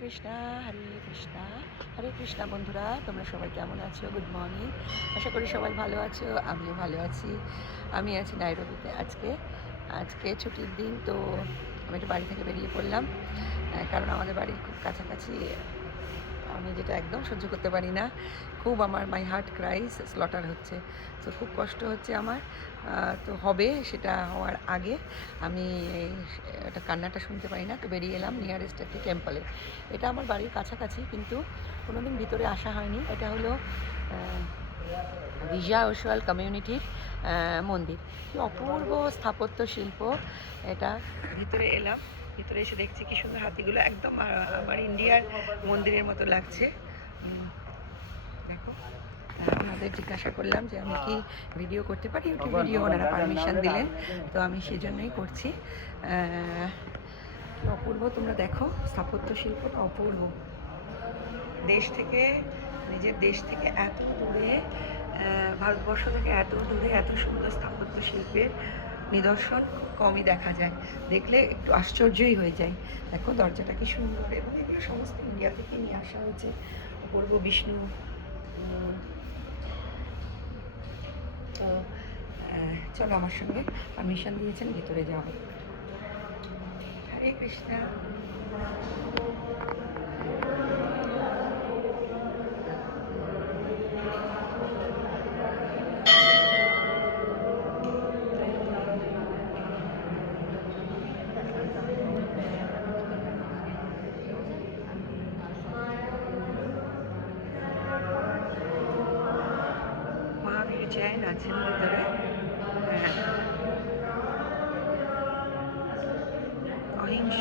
কৃষ্ণা হরে কৃষ্ণা হরে কৃষ্ণা। বন্ধুরা, তোমরা সবাই কেমন আছো? Good morning. আশা করি সবাই ভালো আছো, আমিও ভালো আছি। আমি আছি নাইরোবিতে। আজকে ছুটির দিন, তো আমি একটু বাড়ি থেকে বেরিয়ে পড়লাম, কারণ আমাদের বাড়ির খুব কাছাকাছি। আমি যেটা একদম সহ্য করতে পারি না, খুব আমার মাই হার্ট ক্রাইস, স্লটার হচ্ছে। তো খুব কষ্ট হচ্ছে আমার। তো হবে, সেটা হওয়ার আগে আমি এটা কান্নাটা শুনতে পারি না, তো বেরিয়ে এলাম নিয়ারেস্ট একটি টেম্পলে। এটা আমার বাড়ির কাছাকাছি, কিন্তু কোনোদিন ভিতরে আসা হয়নি। এটা হলো ভিজা ওশাল কমিউনিটির মন্দির। কি অপূর্ব স্থাপত্য শিল্প এটা। ভিতরে এলাম, ভিতরে এসে দেখছি কি সুন্দর হাতিগুলো, একদম আমার ইন্ডিয়ার মন্দিরের মতো লাগছে। দেখো, ওনাদের জিজ্ঞাসা করলাম যে আমি কি ভিডিও করতে পারি, ইউটিউব ভিডিও। ওনারা পারমিশন দিলেন, তো আমি সেজন্যই করছি। অপূর্ব, তোমরা দেখো স্থাপত্য শিল্পটা অপূর্ব। নিজের দেশ থেকে এত দূরে, ভারতবর্ষ থেকে এত দূরে এত সুন্দর স্থাপত্য শিল্পের নিদর্শন কমই দেখা যায়। দেখলে একটু আশ্চর্যই হয়ে যায়। দেখো দরজাটা কি সুন্দর, এবং এগুলো সমস্ত ইন্ডিয়া থেকে নিয়ে আসা হয়েছে। অপূর্ব বিষ্ণু। তো চলো, আমার সঙ্গে পারমিশন দিয়েছেন, ভিতরে যাব। হরে কৃষ্ণা। মহাবীর জৈন আছেন ভিতরে। অহিংস,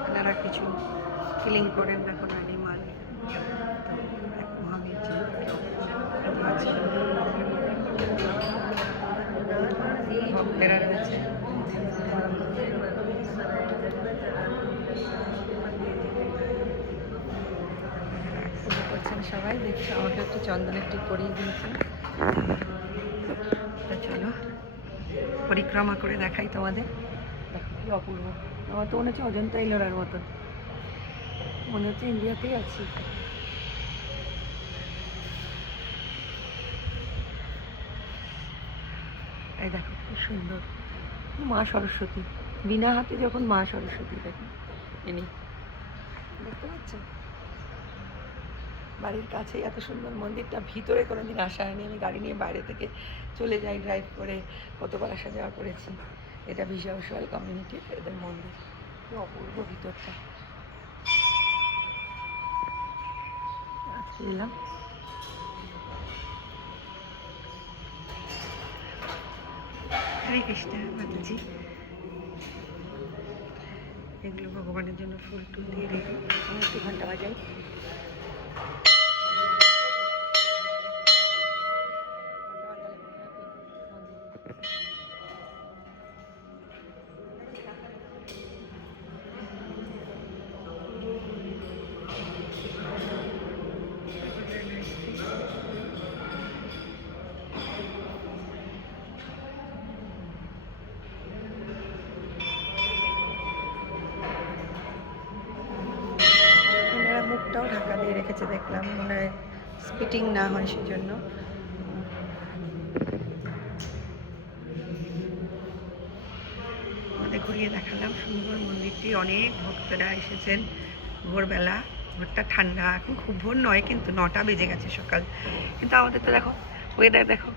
আপনারা কিছু ফিলিং করেন না কোনো অ্যানিমাল। এক মহাবীর জৈন আছে, ভক্তেরা রয়েছে। পুজো করছেন সবাই, দেখছো। আমাকে একটু চন্দনের টিপ পরিয়ে দিয়েছেন। তো চলো পরিক্রমা করে দেখাই তোমাদের। দেখো কি অপূর্ব। আমার তো মনে হচ্ছে অজন্তা ইলোরার মতো, মনে হচ্ছে ইন্ডিয়াতেই আছি। এই দেখো খুব সুন্দর, মা সরস্বতী বিনা হাতে, যখন মা সরস্বতী দেখো ইনি, দেখতে পাচ্ছেন। বাড়ির কাছে এত সুন্দর মন্দিরটা, ভিতরে কোনোদিন আসা হয়নি। আমি গাড়ি নিয়ে বাইরে থেকে চলে যাই, ড্রাইভ করে কতবার আসা যাওয়া করেছি। এটা ভিজা ওশাল কমিউনিটির এদের মন্দির। কি অপূর্ব ভিতরটা। আজকে এলাম। হরে কৃষ্ণ মাতাজি। এগুলো ভগবানের জন্য ফুল টুল দিয়ে রেখে আমি একটু ঘন্টা বাজাই। মুখটাও ঢাকা দিয়ে রেখেছে, দেখলাম মনে হয় স্পিটিং না হয় সেই জন্য। আমাদের ঘুরিয়ে দেখালাম সুন্দর মন্দিরটি। অনেক ভক্তরা এসেছেন ভোরবেলা। ভোরটা ঠান্ডা, এখন খুব ভোর নয়, কিন্তু 9টা বেজে গেছে সকাল। কিন্তু আমাদের তো দেখো ওয়েদার, দেখো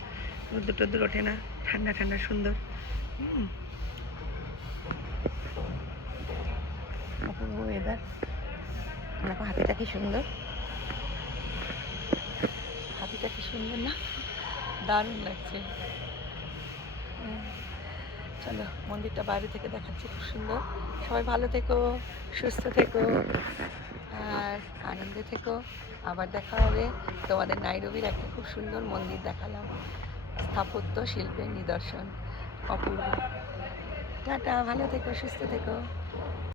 রোদ্দুর টোদ্দুর ওঠে না, ঠান্ডা ঠান্ডা সুন্দর। অপূর্ব ওয়েদার। দেখো হাতিটা কি সুন্দর, হাতিটা কি সুন্দর না, দারুণ লাগছে। চলো মন্দিরটা বাইরে থেকে দেখাচ্ছি, খুব সুন্দর। সবাই ভালো থেকো, সুস্থ থেকো, আর আনন্দে থেকো। আবার দেখা হবে। তোমাদের নাইরোবির একটা খুব সুন্দর মন্দির দেখালাম, স্থাপত্য শিল্পের নিদর্শন, অপূর্ব। টাটা, ভালো থেকো, সুস্থ থেকো।